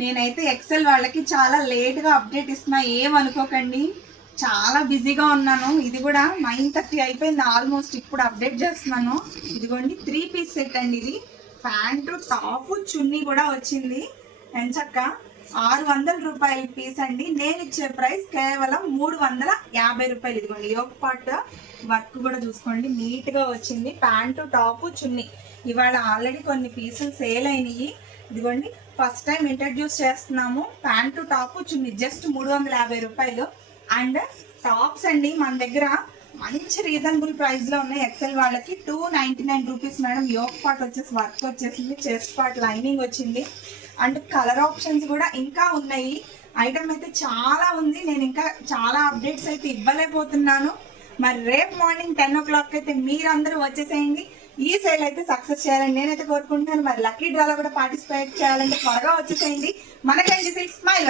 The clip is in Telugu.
నేనైతే ఎక్సెల్ వాళ్ళకి చాలా లేట్గా అప్డేట్ ఇస్తున్నా, ఏమనుకోకండి. చాలా బిజీగా ఉన్నాను. ఇది కూడా 9:30 అయిపోయింది ఆల్మోస్ట్, ఇప్పుడు అప్డేట్ చేస్తున్నాను. ఇదిగోండి 3 పీస్ సెట్ అండి. ఇది ప్యాంటు టాప్ చున్నీ కూడా వచ్చింది. ఎంచక్క 600 రూపాయల పీస్ అండి. నేను ఇచ్చే ప్రైస్ కేవలం 350 రూపాయలు. ఇదిగోండి యోక్ పార్ట్ వర్క్ కూడా చూసుకోండి, నీట్గా వచ్చింది. ప్యాంటు టాప్ చున్నీ ఇవాళ ఆల్రెడీ కొన్ని పీసులు సేల్ అయినాయి. ఇదిగోండి ఫస్ట్ టైం ఇంట్రడ్యూస్ చేస్తున్నాము. ప్యాంటు టాప్ చున్నీ జస్ట్ 350 రూపాయలు. అండ్ టాప్స్ అండి మన దగ్గర మంచి రీజనబుల్ ప్రైస్ లో ఉన్నాయి. ఎక్సెల్ వాళ్ళకి 299 రూపీస్ మేడం. యోక్ పార్ట్ వచ్చేసి వర్క్ వచ్చేసింది, చెస్ట్ పార్ట్ లైనింగ్ వచ్చింది. అండ్ కలర్ ఆప్షన్స్ కూడా ఇంకా ఉన్నాయి. ఐటమ్ అయితే చాలా ఉంది, నేను ఇంకా చాలా అప్డేట్స్ అయితే ఇవ్వలేకపోతున్నాను. మరి రేపు మార్నింగ్ 10 o'clock అయితే మీరందరూ వచ్చేసేయండి. ఈ సేల్ అయితే సక్సెస్ చేయాలని నేనైతే కోరుకుంటున్నాను. మరి లక్కీ డ్రాలో కూడా పార్టిసిపేట్ చేయాలంటే త్వరగా వచ్చేసేయండి. మనకండి సిల్క్ స్మైల్.